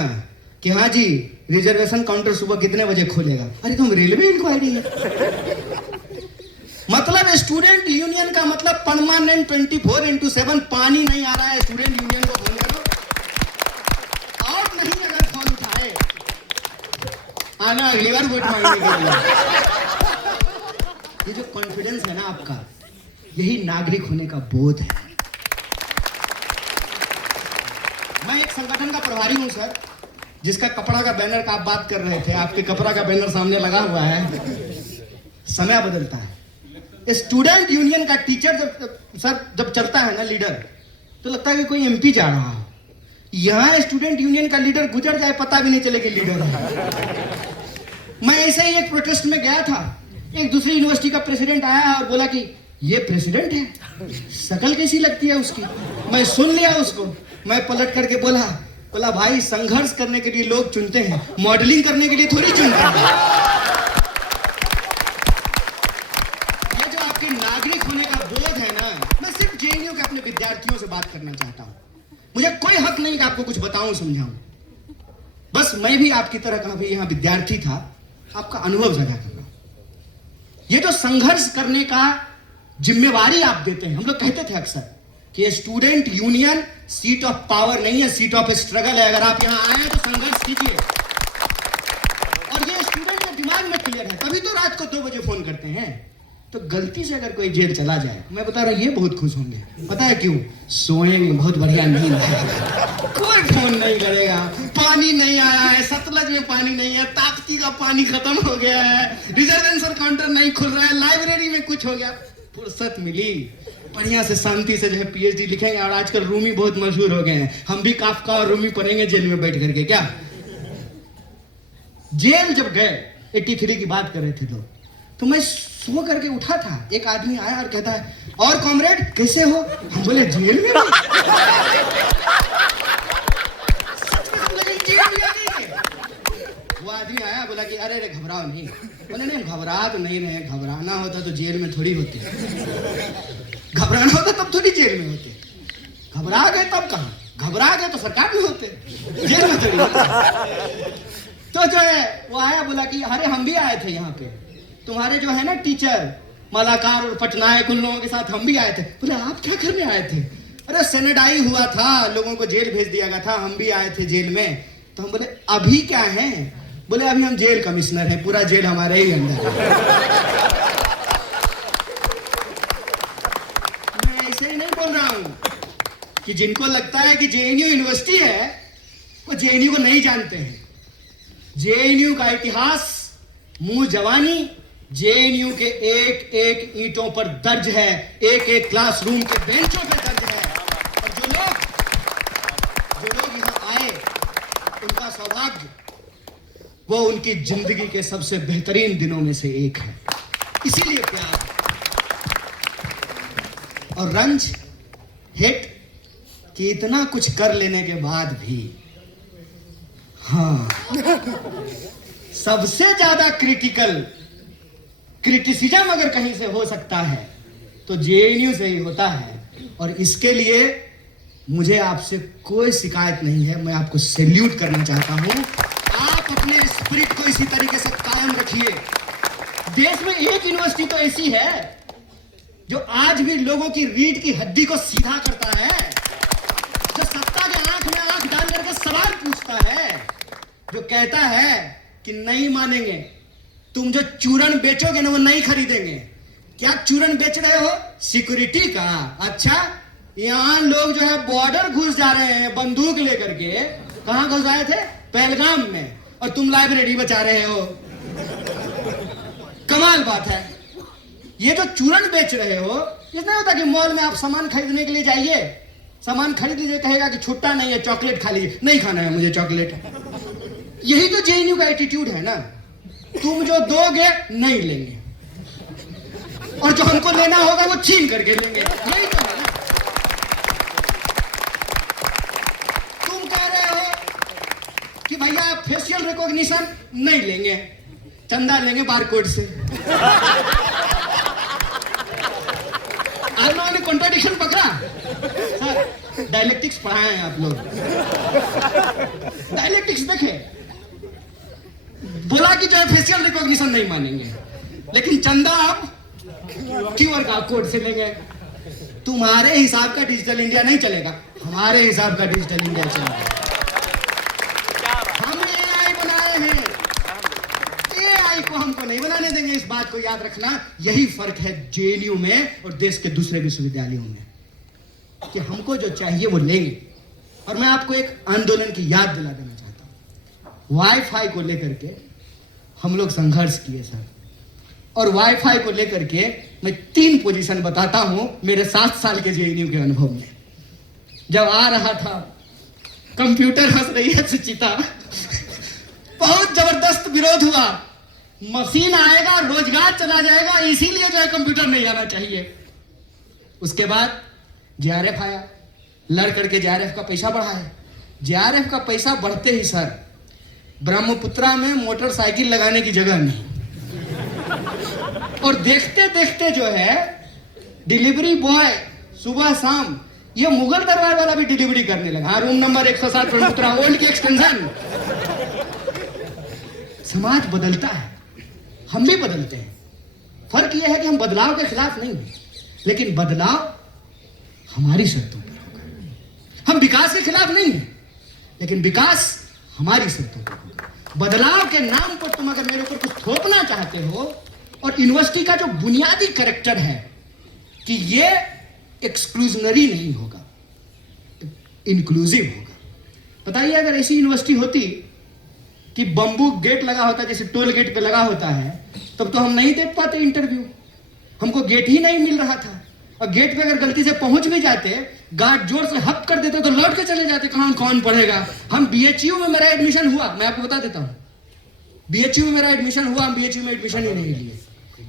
कि हाँ जी रिजर्वेशन काउंटर सुबह कितने बजे खोलेगा, अरे तुम रेलवे इंक्वायरी है, मतलब स्टूडेंट यूनियन का मतलब परमानेंट 24/7 पानी नहीं आ रहा है। स्टूडेंट यूनियन को फोन करो, और नहीं अगर फोन उठाए आना अगली बार वोट मांगने के लिए। ये जो कॉन्फिडेंस है ना आपका, यही नागरिक होने का बोध है। मैं एक संगठन का प्रभारी हूं सर, जिसका कपड़ा का बैनर का आप बात कर रहे थे, आपके कपड़ा का बैनर सामने लगा हुआ है। समय बदलता है। स्टूडेंट यूनियन का टीचर जब चलता है ना लीडर, तो लगता है कि कोई एमपी जा रहा हो। यहां स्टूडेंट यूनियन का लीडर गुजर जाए पता भी नहीं चलेगा लीडर है। मैं ऐसे ही एक प्रोटेस्ट में गया था, एक दूसरी यूनिवर्सिटी का प्रेसिडेंट आया और बोला कि ये प्रेसिडेंट है, शक्ल कैसी लगती है उसकी। मैं सुन लिया उसको, मैं पलट करके बोला भाई संघर्ष करने के लिए लोग चुनते हैं, मॉडलिंग करने के लिए थोड़ी चुनते हैं। ये जो आपके नागरिक होने का बोध है ना, मैं सिर्फ जेएनयू के अपने विद्यार्थियों से बात करना चाहता हूं। मुझे कोई हक नहीं कि आपको कुछ बताऊं समझाऊं, बस मैं भी आपकी तरह का भी यहां विद्यार्थी था, आपका अनुभव साझा कर रहा हूं। ये जो संघर्ष करने का जिम्मेवारी आप देते हैं, हम लोग कहते थे अक्सर कि student union seat of power नहीं है, सीट ऑफ स्ट्रगल है। अगर आप यहां आए हैं तो संघर्ष कीजिए, और ये स्टूडेंट के दिमाग में क्लियर है, तभी तो रात को 2 बजे फोन करते हैं। तो गलती से अगर कोई जेल चला जाए, मैं बता रहा हूं ये बहुत खुश होंगे। पता है क्यों? सोएंगे, बहुत बढ़िया नींद है, कोई फोन नहीं करेगा। पानी नहीं आया है, सतलज में पानी नहीं है, ताप्ती का पानी खत्म हो गया है, रिजर्वेशन काउंटर नहीं खुल रहा है, लाइब्रेरी में कुछ हो गया, फुर्सत मिली, बढ़िया से शांति से जो है पीएचडी लिखेंगे। और आजकल रूमी बहुत मशहूर हो गए हैं, हम भी काफका और रूमी पढ़ेंगे जेल में बैठ करके। क्या जेल जब गए, 83 की बात कर रहे थे लोग, तो मैं सो करके उठा था, एक आदमी आया और कहता है और कॉमरेड कैसे हो। हम बोले जेल में भी? वो आदमी आया, बोला कि अरे घबराओ नहीं। बोले नहीं घबरा तो नहीं रहे, घबराना होता तो जेल में थोड़ी होते, घबराना होता तब थोड़ी जेल में होते। घबरा गए तब कहां, घबरा गए तो सरकार में होते, जेल में थोड़ी होते। तो जो है वो आया, बोला कि अरे हम भी आए थे यहाँ पे, तुम्हारे जो है ना टीचर मलाकार और पटनायक, उन लोगों के साथ हम भी आए थे। बोले आप क्या करने आए थे? अरे सेनेडाई हुआ था, लोगों को जेल भेज दिया गया था, हम भी आए थे जेल में। तो हम बोले अभी क्या है? बोले अभी हम जेल कमिश्नर हैं, पूरा जेल हमारे ही अंदर है। मैं ऐसे ही नहीं बोल रहा हूं कि जिनको लगता है कि जेएनयू यूनिवर्सिटी है, वो जेएनयू को नहीं जानते हैं। जेएनयू का इतिहास, मुंह जवानी जेएनयू के एक एक ईंटों पर दर्ज है, एक एक क्लासरूम के बेंचों पर दर्ज है। और जो लोग यहां आए, उनका सौभाग्य, वो उनकी जिंदगी के सबसे बेहतरीन दिनों में से एक है। इसीलिए प्यार और रंज, हिट कि इतना कुछ कर लेने के बाद भी, हाँ, सबसे ज्यादा क्रिटिसिज्म अगर कहीं से हो सकता है तो जेएनयू से ही होता है। और इसके लिए मुझे आपसे कोई शिकायत नहीं है, मैं आपको सैल्यूट करना चाहता हूं। आप अपने स्पिरिट को इसी तरीके से कायम रखिए। देश में एक यूनिवर्सिटी तो ऐसी है जो आज भी लोगों की रीढ़ की हड्डी को सीधा करता है, जो सत्ता के आंख में आंख डाल करके सवाल पूछता है, जो कहता है कि नहीं मानेंगे, तुम जो चूरन बेचोगे ना वो नहीं खरीदेंगे। क्या चूरन बेच रहे हो? सिक्योरिटी का। अच्छा, यहां लोग जो है बॉर्डर घुस जा रहे हैं बंदूक लेकर के। कहां घुस आए थे? पहलगाम में, और तुम लाइब्रेरी बचा रहे हो। कमाल बात है। ये जो चूरन बेच रहे हो, ये नहीं होता कि मॉल में आप सामान खरीदने के लिए जाइए, सामान खरीद लीजिए, कहेगा कि छुट्टा नहीं है, चॉकलेट खा लीजिए। नहीं खाना है मुझे चॉकलेट। यही तो जेएनयू का एटीट्यूड है ना, तुम जो दोगे नहीं लेंगे, और जो हमको लेना होगा वो छीन करके लेंगे। यही तो है ना। तुम कह रहे हो कि भैया फेशियल रिकॉग्निशन नहीं लेंगे, चंदा लेंगे बारकोड से। आप लोगों ने कॉन्ट्राडिक्शन पकड़ा। सर डायलेक्टिक्स पढ़ाए हैं आप लोग, डायलेक्टिक्स देखे। बोला कि जो है फेशियल रिकॉग्निशन नहीं मानेंगे, लेकिन चंदा अब QR का कोड से लेंगे। तुम्हारे हिसाब का डिजिटल इंडिया नहीं चलेगा, हमारे हिसाब का डिजिटल इंडिया चलेगा। हम AI बनाए हैं, AI को हमको नहीं बनाने देंगे, इस बात को याद रखना। यही फर्क है JNU में और देश के दूसरे विश्वविद्यालयों में, कि हमको जो चाहिए वो लेंगे। और मैं आपको एक आंदोलन की याद दिला देना चाहता हूं। वाईफाई को लेकर के हम लोग संघर्ष किए सर, और वाईफाई को लेकर के मैं 3 पोजीशन बताता हूं मेरे 7 साल के JNU के अनुभव में। जब आ रहा था, कंप्यूटर हंस रही है सुचिता, बहुत जबरदस्त विरोध हुआ, मशीन आएगा रोजगार चला जाएगा, इसीलिए जो है कंप्यूटर नहीं आना चाहिए। उसके बाद JRF आया, लड़ करके JRF का पैसा बढ़ा है। JRF का पैसा बढ़ते ही सर ब्रह्मपुत्रा में मोटरसाइकिल लगाने की जगह नहीं, और देखते देखते जो है डिलीवरी बॉय सुबह शाम ये मुगल दरबार वाला भी डिलीवरी करने लगा। रूम नंबर 107 ब्रह्मपुत्रा ओल्ड की एक्सटेंशन। समाज बदलता है, हम भी बदलते हैं। फर्क यह है कि हम बदलाव के खिलाफ नहीं हैं, लेकिन बदलाव हमारी शर्तों पर होगा। हम विकास के खिलाफ नहीं हैं, लेकिन विकास हमारी शर्तों पर होगा। बदलाव के नाम पर तुम अगर मेरे ऊपर कुछ थोपना चाहते हो, और यूनिवर्सिटी का जो बुनियादी कैरेक्टर है कि ये एक्सक्लूजनरी नहीं होगा, इंक्लूसिव होगा। बताइए अगर ऐसी यूनिवर्सिटी होती कि बंबू गेट लगा होता, जैसे टोल गेट पे लगा होता है, तब तो हम नहीं दे पाते इंटरव्यू। हमको गेट ही नहीं मिल रहा था, और गेट पे अगर गलती से पहुंच भी जाते, गार्ड जोर से हप कर देते तो लौट के चले जाते, कौन पढ़ेगा। हम BHU में मेरा एडमिशन हुआ, मैं आपको बता देता हूं, BHU में मेरा एडमिशन हुआ, हम BHU में एडमिशन ही नहीं लिए।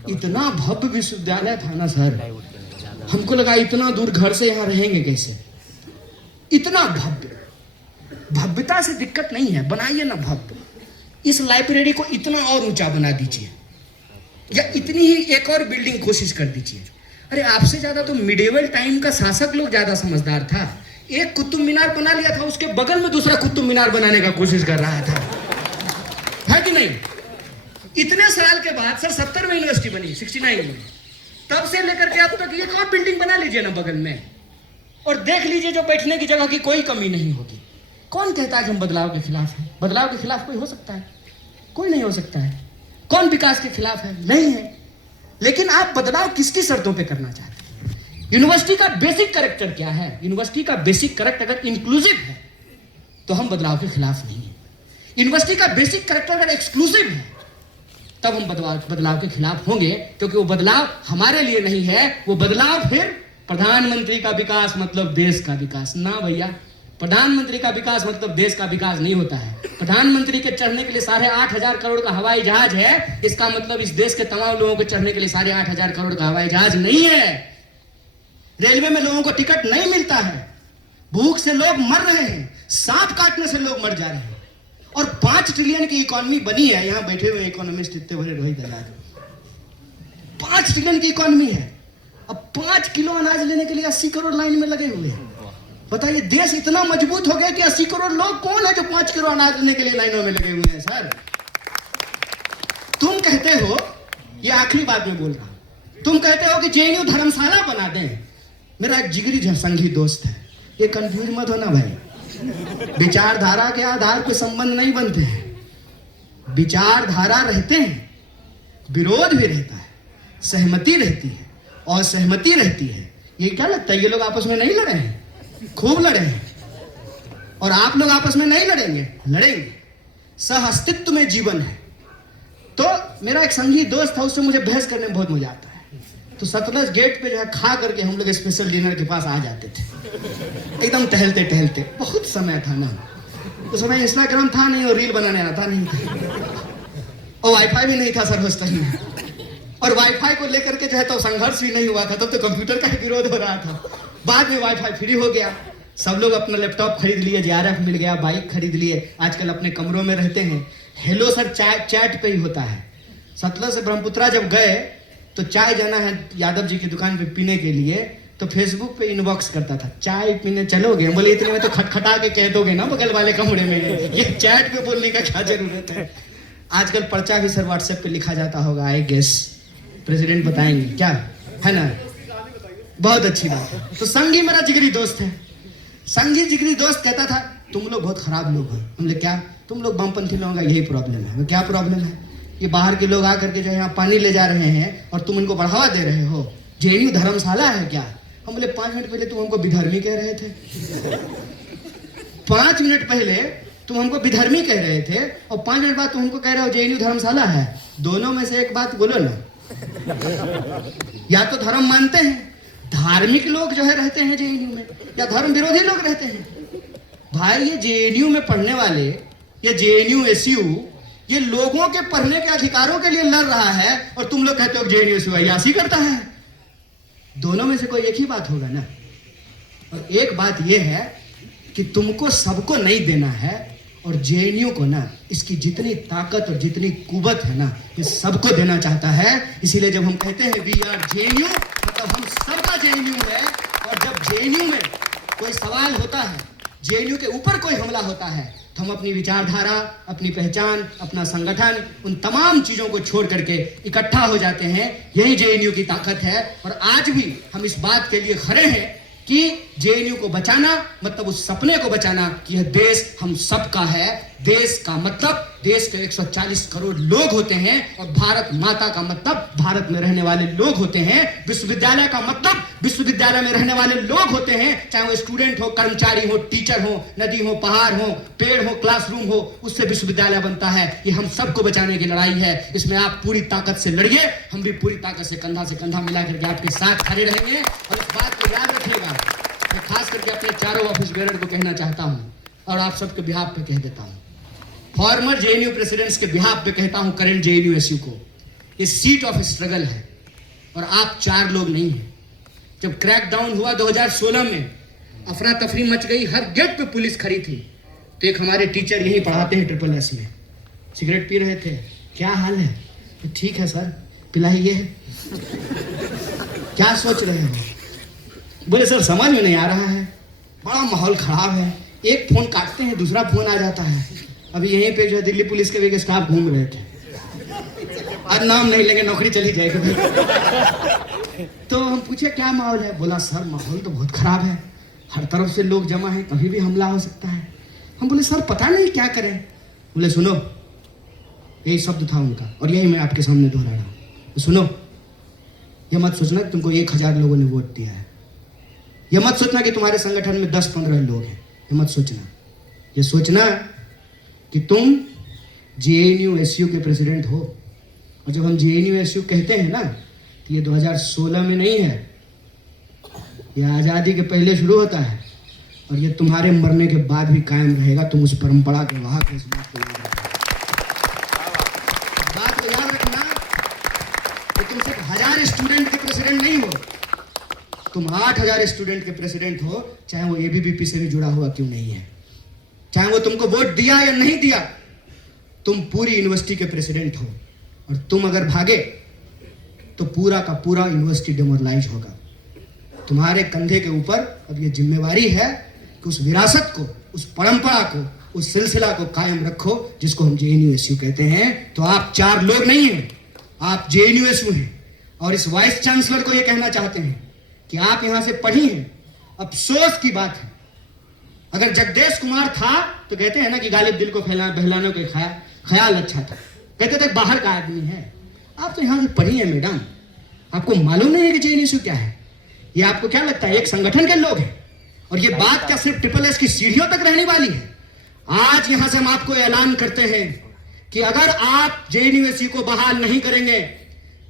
इतना भव्य विश्वविद्यालय था ना सर, हमको लगा इतना दूर घर से यहां रहेंगे कैसे। इतना भव्यता से दिक्कत नहीं है, बनाइए ना भव्य। इस लाइब्रेरी को इतना और ऊंचा बना दीजिए, या इतनी ही एक और बिल्डिंग कोशिश कर दीजिए। अरे आपसे ज्यादा तो मिडेवल टाइम का शासक लोग ज्यादा समझदार था। एक कुतुब मीनार बना लिया था, उसके बगल में दूसरा कुतुब मीनार बनाने का कोशिश कर रहा था, है कि नहीं। इतने साल के बाद सर 70 में यूनिवर्सिटी बनी, 69 में, तब से लेकर के अब तक एक और बिल्डिंग बना लीजिए ना बगल में, और देख लीजिए जो बैठने की जगह की कोई कमी नहीं होगी। कौन कहता है कि हम बदलाव के खिलाफ हैं? बदलाव के खिलाफ कोई हो सकता है? कोई नहीं हो सकता है। कौन विकास के खिलाफ है? नहीं है। लेकिन आप बदलाव किसकी शर्तों पे करना चाहते हैं? यूनिवर्सिटी का बेसिक कैरेक्टर क्या है? यूनिवर्सिटी का बेसिक कैरेक्टर अगर इंक्लूसिव है तो हम बदलाव के खिलाफ नहीं है। यूनिवर्सिटी का बेसिक कैरेक्टर अगर एक्सक्लूसिव है तब हम बदलाव के खिलाफ होंगे, क्योंकि वो बदलाव हमारे लिए नहीं है। वो बदलाव फिर प्रधानमंत्री का विकास मतलब देश का विकास ना भैया। प्रधानमंत्री का विकास मतलब देश का विकास नहीं होता है। प्रधानमंत्री के चढ़ने के लिए 8,500 करोड़ का हवाई जहाज है, इसका मतलब इस देश के तमाम लोगों के चढ़ने के लिए 8,500 करोड़ का हवाई जहाज नहीं है। रेलवे में लोगों को टिकट नहीं मिलता है, भूख से लोग मर रहे हैं, सांप काटने से लोग मर जा रहे हैं, और 5 ट्रिलियन की इकोनॉमी बनी है। यहां बैठे हुए इकोनॉमिस्ट इतने बड़े रोहित दलाल, 5 ट्रिलियन की इकोनॉमी है। अब 5 किलो अनाज लेने के लिए 80 करोड़ लाइन में लगे हुए हैं। बताइए देश इतना मजबूत हो गया कि 80 करोड़ लोग कौन है जो 5 किलो अनाज लेने के लिए लाइनों में लगे हुए हैं सर। तुम कहते हो, ये आखिरी बात में बोल रहा हूं, तुम कहते हो कि JNU धर्मशाला बना दें। मेरा एक जिगरी संगी दोस्त है, ये कंफ्यूज मत होना भाई। विचारधारा के आधार पर संबंध नहीं बनते हैं। विचारधारा रहते हैं, विरोध भी रहता है, सहमति रहती है, और सहमति रहती है। ये क्या लगता है ये लोग आपस में नहीं लड़े हैं? खूब लड़े हैं। और आप लोग आपस में नहीं लड़ेंगे? लड़ेंगे। सह अस्तित्व में जीवन है। तो मेरा एक संगी दोस्त था, उससे मुझे बहस करने में बहुत मजा आता है। तो सतलज गेट पे जो है खा करके हम लोग स्पेशल डिनर के पास आ जाते थे, एकदम टहलते टहलते। बहुत समय था ना, उस समय इंस्टाग्राम था नहीं और रील बनाने आता नहीं था, और वाईफाई भी नहीं था सर हॉस्टल में। और वाईफाई को लेकर के जो है तो संघर्ष भी नहीं हुआ था, तब तो कंप्यूटर का ही विरोध हो रहा था। बाद में वाईफाई फ्री हो गया, सब लोग अपना लैपटॉप खरीद लिए, JRF मिल गया, बाइक खरीद लिए, आजकल अपने कमरों में रहते हैं। हेलो सर चैट पे ही होता है। सतलज से ब्रह्मपुत्रा जब गए तो चाय जाना है यादव जी की दुकान पे पीने के लिए, तो फेसबुक पे इनबॉक्स करता था, चाय पीने चलोगे? बोले इतने में तो खटखटा के कह दोगे ना बगल वाले कमरे में, ये चैट पे बोलने का क्या जरूरत है। आजकल पर्चा भी सर व्हाट्सएप पे लिखा जाता होगा, आई गेस प्रेसिडेंट बताएंगे क्या। है ना? बहुत अच्छी बात है। तो संगी मेरा जिगरी दोस्त है। संगी जिगरी दोस्त कहता था तुम लोग बहुत खराब लोग हो। हमने क्या? तुम लोग वामपंथी लोगों का यही प्रॉब्लम है। क्या प्रॉब्लम है? ये बाहर के लोग आकर के जो यहाँ पानी ले जा रहे हैं और तुम इनको बढ़ावा दे रहे हो। जेएनयू धर्मशाला है क्या? हम बोले 5 मिनट पहले तुम हमको विधर्मी कह रहे थे। 5 मिनट पहले तुम हमको विधर्मी कह रहे थे और 5 मिनट बाद तुम हमको कह रहे हो जेएनयू धर्मशाला है। दोनों में से एक बात बोलो ना। या तो धर्म मानते हैं, धार्मिक लोग जो है रहते हैं जेएनयू में, या धर्म विरोधी लोग रहते हैं। भाई ये जेएनयू में पढ़ने वाले, ये जेएनयू एसयू, ये लोगों के पढ़ने के अधिकारों के लिए लड़ रहा है और तुम लोग कहते हो जेएनयू एसयू अय्याशी करता है। दोनों में से कोई एक ही बात होगा ना। और एक बात यह है कि तुमको सबको नहीं देना है और जेएनयू को ना इसकी जितनी ताकत और जितनी कुवत है ना ये सबको देना चाहता है। इसीलिए जब हम कहते हैं वी आर जेएनयू मतलब हम सबका जेएनयू है। और जब जेएनयू में कोई सवाल होता है, जेएनयू के ऊपर कोई हमला होता है, तो हम अपनी विचारधारा, अपनी पहचान, अपना संगठन, उन तमाम चीजों को छोड़ करके इकट्ठा हो जाते हैं। यही जेएनयू की ताकत है। और आज भी हम इस बात के लिए खड़े हैं कि जेएनयू को बचाना मतलब उस सपने को बचाना कि यह देश हम सबका है। देश का मतलब देश के 140 करोड़ लोग होते हैं और भारत माता का मतलब भारत में रहने वाले लोग होते हैं। विश्वविद्यालय का मतलब विश्वविद्यालय में रहने वाले लोग होते हैं, चाहे वो स्टूडेंट हो, कर्मचारी हो, टीचर हो, नदी हो, पहाड़ हो, पेड़ हो, क्लासरूम हो, उससे विश्वविद्यालय बनता है। ये हम सबको बचाने की लड़ाई है। इसमें आप पूरी ताकत से लड़िए, हम भी पूरी ताकत से कंधा मिला करके आपके साथ खड़े रहेंगे। और इस बात को याद रखिएगा, मैं खास करके अपने चारों ऑफिस बेरर को कहना चाहता हूं और आप सबके बिहाफ पे कह देता हूं, फॉर्मर जेएनयू प्रेसिडेंट्स के बिहाफ पे कहता हूं, करंट जेएनयू एसयू को, ये सीट ऑफ स्ट्रगल है और आप 4 लोग नहीं हैं। जब क्रैकडाउन हुआ 2016 में, अफरा तफरी मच गई, हर गेट पे पुलिस खड़ी थी, तो एक हमारे टीचर यही पढ़ाते हैं SSS में, सिगरेट पी रहे थे। क्या हाल है? तो ठीक है सर, पिलाइए। क्या सोच रहे हो? बोले सर समझ में नहीं आ रहा है, बड़ा माहौल खराब है। एक फोन काटते हैं दूसरा फोन आ जाता है। अभी यहीं पे जो है दिल्ली पुलिस के भी स्टाफ घूम रहे थे, आज नाम नहीं लेंगे, नौकरी चली जाएगी। तो हम पूछे क्या माहौल है? बोला सर माहौल तो बहुत खराब है, हर तरफ से लोग जमा है, कभी भी हमला हो सकता है। हम बोले सर पता नहीं क्या करें। बोले सुनो, यही शब्द था उनका और यही मैं आपके सामने दोहरा रहा हूं। सुनो, ये मत सोचना कि तुमको 1000 लोगों ने वोट दिया है, ये मत सोचना कि तुम्हारे संगठन में 10-15 लोग हैं, ये मत सोचना। ये सोचना कि तुम जेएनयू एसयू के प्रेसिडेंट हो। और जब हम जेएनयू एसयू कहते हैं ना, तो ये 2016 में नहीं है, ये आज़ादी के पहले शुरू होता है और ये तुम्हारे मरने के बाद भी कायम रहेगा। तुम उस परंपरा के वाहक हो। इस बात को याद रखना, इस बात को याद रखना कि तुम सिर्फ 1000 स्टूडेंट के प्रेसिडेंट नहीं हो, तुम 8000 स्टूडेंट के प्रेसिडेंट हो, चाहे वो एबीवीपी से भी जुड़ा हुआ क्यों नहीं है, चाहे वो तुमको वोट दिया या नहीं दिया, तुम पूरी यूनिवर्सिटी के प्रेसिडेंट हो। और तुम अगर भागे तो पूरा का पूरा यूनिवर्सिटी डिमोरलाइज होगा। तुम्हारे कंधे के ऊपर अब ये जिम्मेवारी है कि उस विरासत को, उस परंपरा को, उस सिलसिला को कायम रखो जिसको हम जेएनयू एसयू कहते हैं। तो आप 4 लोग नहीं हैं, आप जेएनयू एसयू हैं। और इस वाइस चांसलर को ये कहना चाहते हैं कि आप यहां से पढ़ी हैं। अफसोस की बात है, अगर जगदेश कुमार था तो कहते हैं ना कि गालिब दिल को बहलाने के ख्याल अच्छा था, कहते थे बाहर का आदमी है। आप तो यहां से पढ़ी है मैडम, आपको मालूम नहीं है कि जेएनयू क्या है? ये आपको क्या लगता है एक संगठन के लोग हैं? और ये बात क्या सिर्फ SSS की सीढ़ियों तक रहने वाली है? आज यहां से हम आपको ऐलान करते हैं कि अगर आप जेएनयू को बहाल नहीं करेंगे,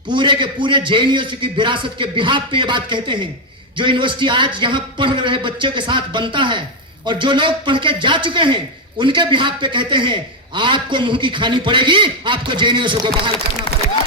पूरे के पूरे जेएनयू की विरासत के बिहाफ पे ये बात कहते हैं। जो यूनिवर्सिटी आज यहां पढ़ रहे बच्चों के साथ बनता है और जो लोग पढ़ के जा चुके हैं उनके बिहाफ पे कहते हैं आपको मुंह की खानी पड़ेगी, आपको जेएनयू को बहाल करना पड़ेगा।